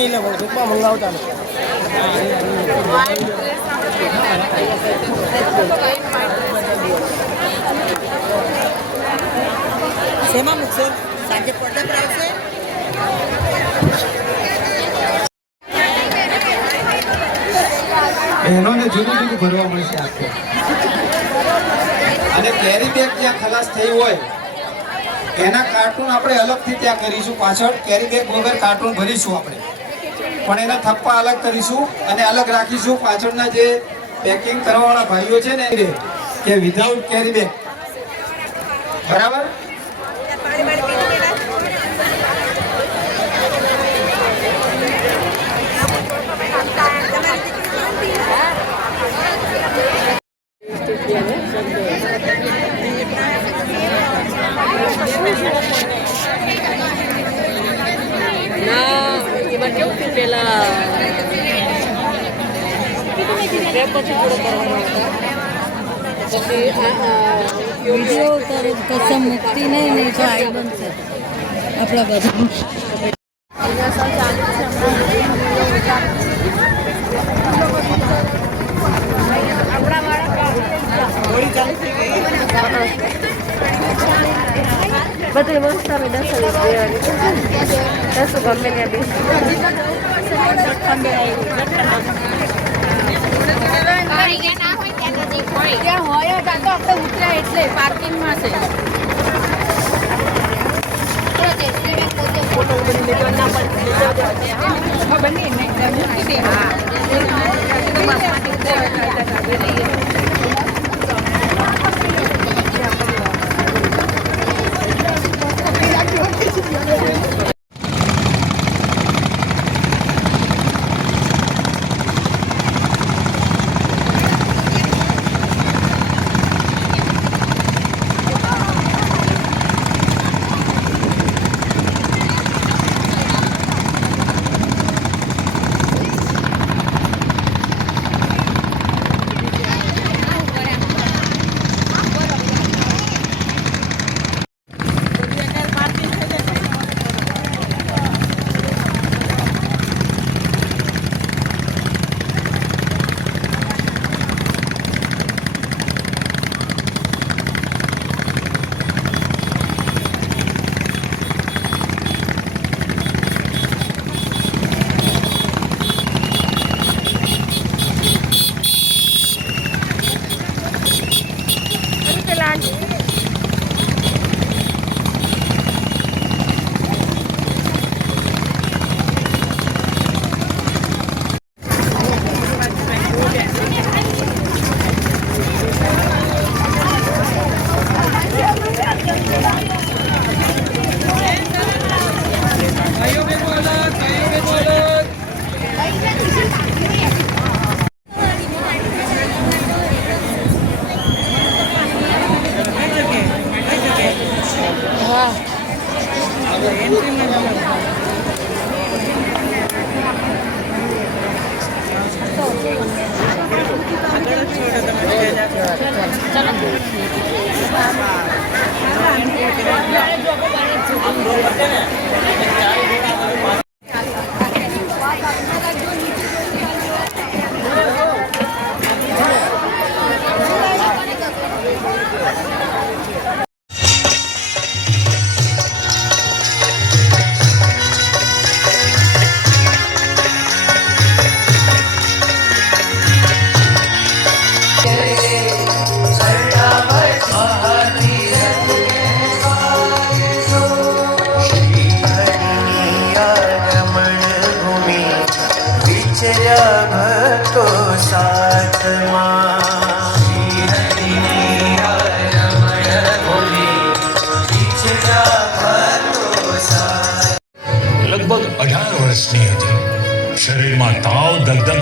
નહીં લેવો રૂપા મંગાવતા શેમાં મૂકશો? સાંજે પડદા પર આવશે. બહેનોને જુદું જુદું ભરવા મળશે આખો. અને કેરી બેગ જ્યાં ખલાસ થઈ હોય એના કાર્ટૂન આપણે અલગથી ત્યાં કરીશું. પાછળ કેરી બેગ વગર કાર્ટૂન ભરીશું આપણે, પણ એના થપ્પા અલગ કરીશું અને અલગ રાખીશું. પાછળના જે પેકિંગ કરવાવાળા ભાઈઓ છે ને કે વિધાઉટ કેરી બેગ, બરાબર? એમાં કેવું કે પેલા પછી પૂરો કરવાનો પછી વિડીયો કરે કસમ મુક્તિ નહીં તો આવી બનશે આપણા બધા. બધી વસ્તુ અમે 10 દેવાની 10 ગમે ત્યાં ત્યાં હોય તો આપણે ઉતર્યા એટલે પાર્કિંગમાં છે. ફોટો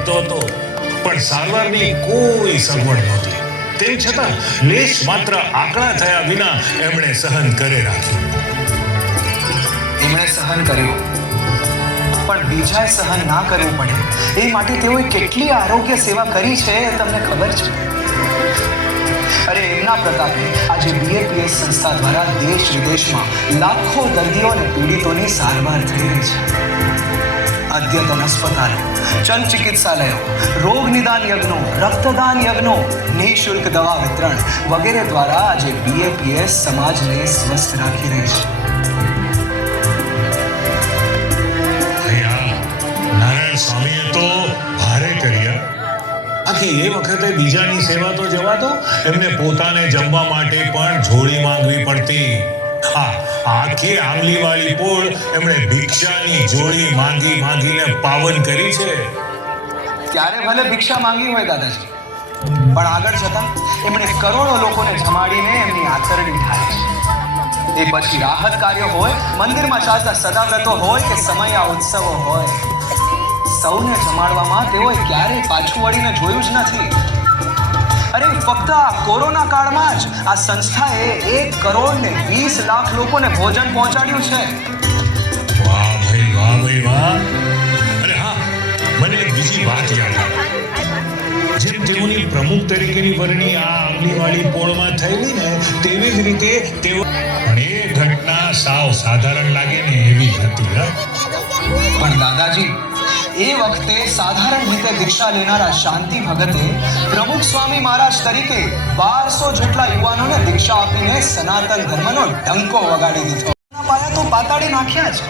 પડતો હતો, પણ સારવારની કોઈ સગવડ નહોતી. તેમ છતાં લેશ માત્ર આકળા થયા વિના એમણે સહન કરે રાખ્યું. એમણે સહન કર્યું, પણ બીજાએ સહન ના કરવું પડે એ માટે તેઓએ કેટલી આરોગ્ય સેવા કરી છે એ તમને ખબર છે? અરે એમના પ્રતાપે આજે બીએપીએસ સંસ્થા દ્વારા દેશ વિદેશમાં લાખો દર્દીઓ અને પીડિતોની સારવાર થઈ રહી છે. અદ્યતન અસ્પતાલો, ચલ ચિકિત્સાલયો, રોગ નિદાન યજ્ઞો, રક્તદાન યજ્ઞો, નિઃશુલ્ક દવા વિતરણ વગેરે દ્વારા આજે બીએપીએસ સમાજને સ્વસ્થ રાખી રહી છે. નારાયણ સ્વામીએ તો ભારે કર્યા. આખી એ વખતે બીજાની સેવા તો જવા દો, એમને પોતાને જમવા માટે પણ જોડી માંગવી પડતી. હા, આખી આંબલીવાળી પોળ એમણે ભિક્ષાની જોડી માંગીને પાવન કરી છે. ત્યારે ભલે ભિક્ષા માંગી હોય દાદાજી, પણ આગળ જતા એમણે કરોડો લોકોને જમાડીને એમની આચરણી ઢાળી છે. એ પછી રાહત કાર્યો હોય, મંદિરમાં ચાલતા સદાવ્રતો હોય કે સમયા ઉત્સવો હોય, સૌને જમાડવામાં તેઓએ ક્યારેય પાછું વળીને જોયું જ નથી. અરે ફક્ત આ કોરોના કાળમાં જ આ સંસ્થાએ 1 કરોડ ને 20 લાખ લોકોને ભોજન પહોંચાડ્યું છે. વાહ ભાઈ, વાહ ભાઈ, વાહ. અરે હા, મને એક બીજી વાત યાદ આવી. જેમ તેઓની પ્રમુખ તરીકેની વરણી આ આંબલીવાળી પોળમાં થયેલી ને, તેવી જ રીતે તેઓ પણ એ ઘટના સાવ સાધારણ લાગે ને એવી હતી. પણ દાદાજી, એ વખતે સાધારણ રીતે દીક્ષા લેનારા શાંતિ ભગતે પ્રમુખ સ્વામી મહારાજ તરીકે 1200 જેટલા યુવાનોને દીક્ષા આપીને સનાતન ધર્મનો ડંકો વગાડી દીધો. પાયા તો પાતાડી નાખ્યા છે,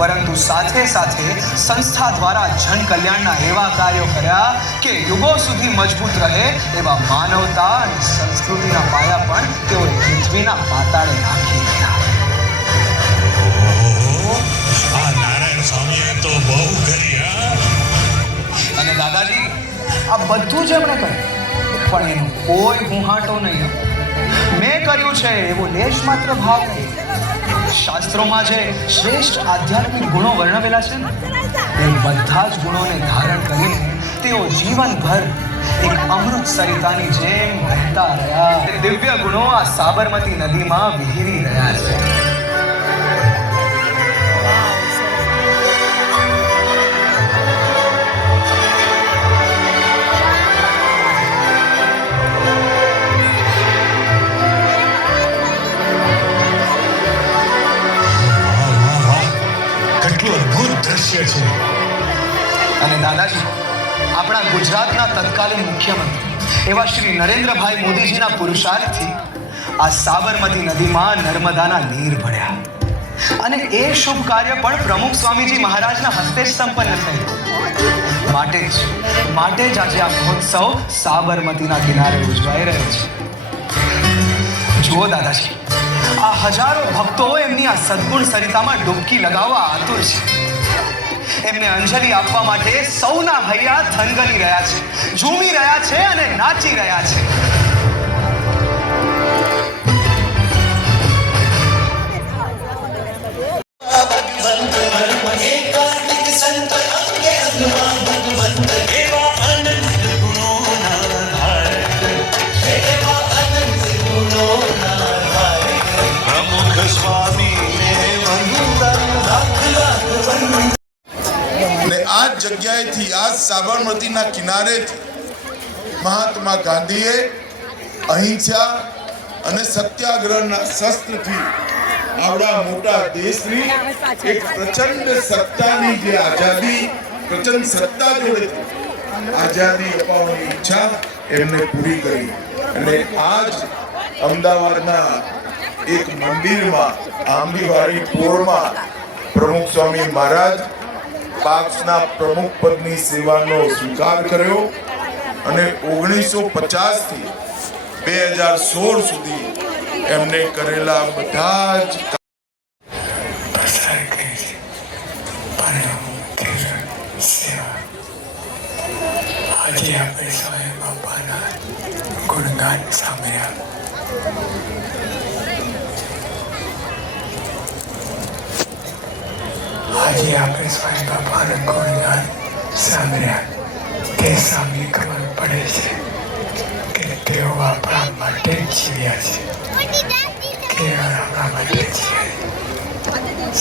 પરંતુ સાથે સાથે સંસ્થા દ્વારા જન કલ્યાણના એવા કાર્યો કર્યા કે યુગો સુધી મજબૂત રહે એવા માનવતા અને સંસ્કૃતિના પાયા પણ તેઓ પૃથ્વીના પાતાળે નાખી દીધા. આ નારાયણ સ્વામીએ તો બહુ કરી. અને દાદાજી, આ બધું જ એમણે કર્યું, પણ એનો કોઈ ગુહાટો નહીં. મેં કર્યું છે એવો લેશ માત્ર ભાવ નહીં. શાસ્ત્રોમાં જે શ્રેષ્ઠ આધ્યાત્મિક ગુણો વર્ણવેલા છે ને, એ બધા જ ગુણોને ધારણ કરીને તેઓ જીવનભર એક અમૃત સરિતાની જેમ વહેતા રહ્યા. દિવ્ય ગુણો આ સાબરમતી નદીમાં વિહીરી રહ્યા છે. છે. અને દાદાજી, આપણા ગુજરાતના તત્કાલીન મુખ્યમંત્રી એવા શ્રી નરેન્દ્રભાઈ મોદીજીના પુરુષાર્થથી આ સાબરમતી નદીમાં નર્મદાના નીર ભળ્યા. અને એ શુભ કાર્ય પણ પ્રમુખ સ્વામીજી મહારાજના હસ્તે જ સંપન્ન થયું. માટે જ આજે આ મહોત્સવ સાબરમતીના કિનારે ઉજવાઈ રહ્યો છે. જુઓ દાદાજી, આ હજારો ભક્તો એમની આ સદગુણ સરિતામાં ડૂબકી લગાવવા આતુર છે. એમને અંજલિ આપવા માટે સૌના હૈયા થનગની રહ્યા છે, ઝૂમી રહ્યા છે અને નાચી રહ્યા છે. આ જગ્યાએથી, આ સાબરમતીના કિનારેથી મહાત્મા ગાંધીએ અહિંસા અને સત્યાગ્રહના શસ્ત્રથી આવડા મોટા દેશની એક પ્રચંડ સત્તાની જે આઝાદી, પ્રચંડ સત્તા જોડે આઝાદી અપાવવાની ઈચ્છા એમને પૂરી કરી. અને આજ અમદાવાદના એક મંદિરમાં આંબલીવાળી પોળમાં પ્રમુખ સ્વામી મહારાજ પાક્ષના પ્રમુખ પદની સેવાનો સ્વીકાર કર્યો અને 1950 થી 2016 સુધી એમને કરેલા બધા જ આજે આપણે સૌએ બાપાના ગુણગાન સાંભળ્યા. આજે આપણે સ્વામી બાપાના ગુણગાન સાંભળ્યા. તે સામે ખબર પડે છે કે તેઓ આપણા માટે જ જીવ્યા છે, કેવળ આપણા માટે જીવ્યા.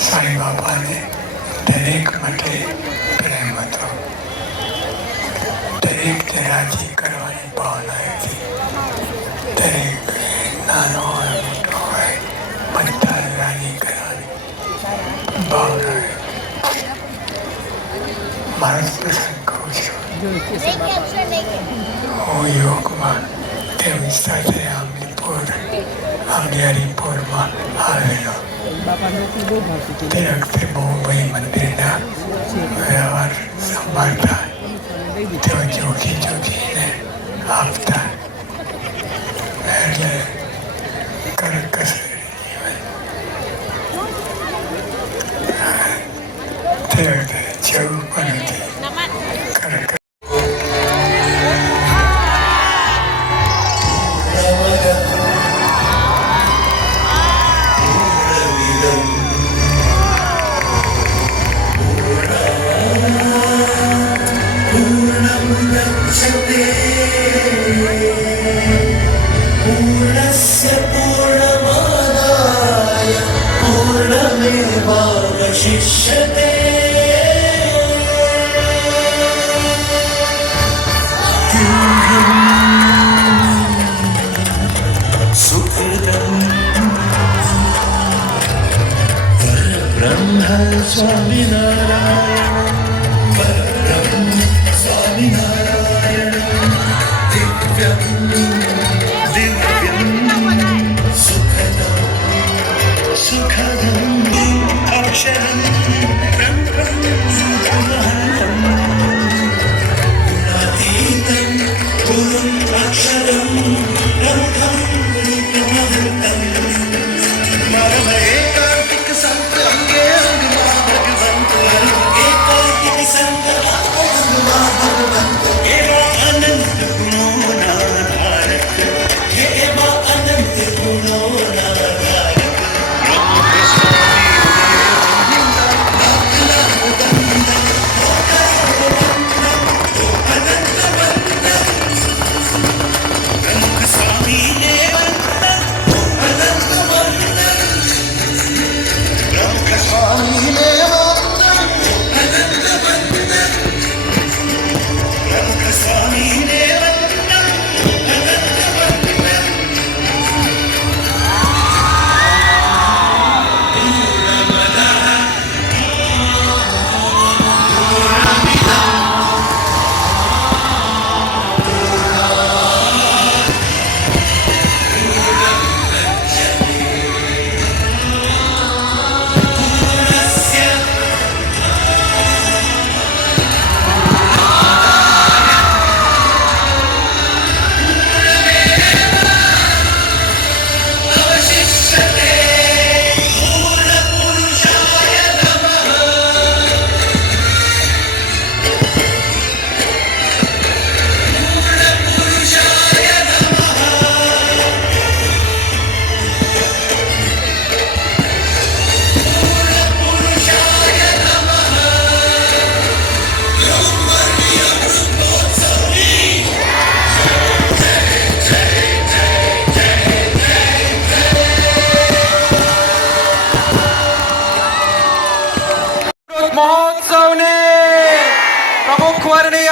સાંઈ બાપાને દરેક માટે પ્રેમ હતો, દરેકને રાજી કરવાની ભાવના હતી. દરેક નાનો હોય મોટો હોય બધા રાજી કરવાની ભાવના હતી. મારો પ્રસંગ કહું છું. હું યોગમાં તે વિસ્તારથી હરિપુરમાં આવેલો. તે વખતે બહુભાઈ મંદિરના વ્યવહાર સંભાળતા તેઓ જોખીને આપતા. એટલે કરકસ તે વખતે જવું પણ નથી. કરકસ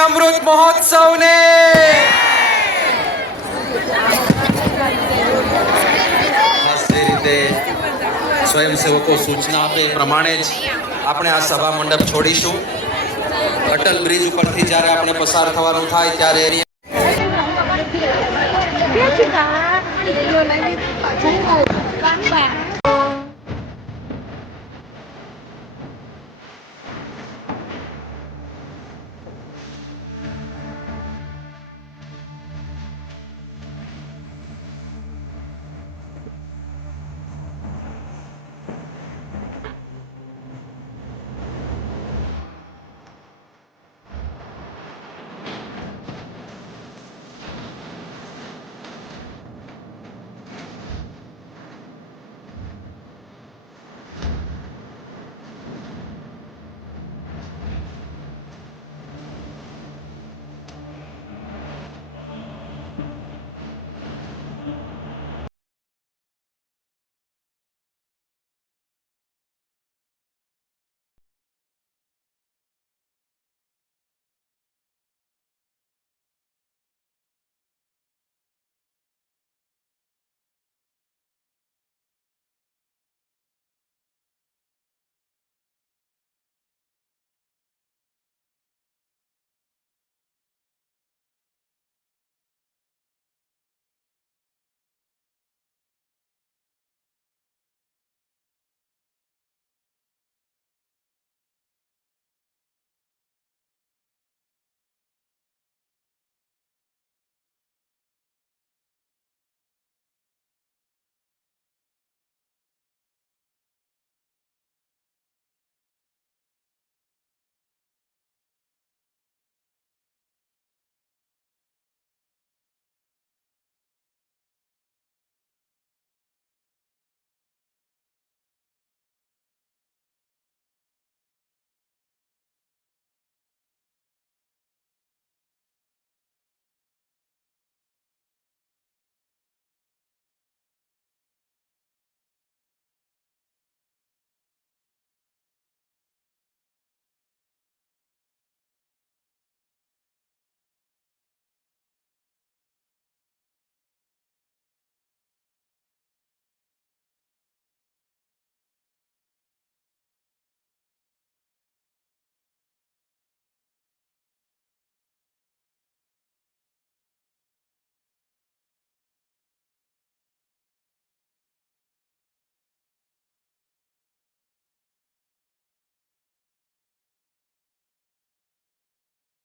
અમૃત મહોત્સવને જે રીતે સ્વયંસેવકો સૂચના આપે એ પ્રમાણે જ આપણે આ સભા મંડપ છોડીશું. અટલ બ્રિજ ઉપરથી જ્યારે આપણે પસાર થવાનું થાય ત્યારે એની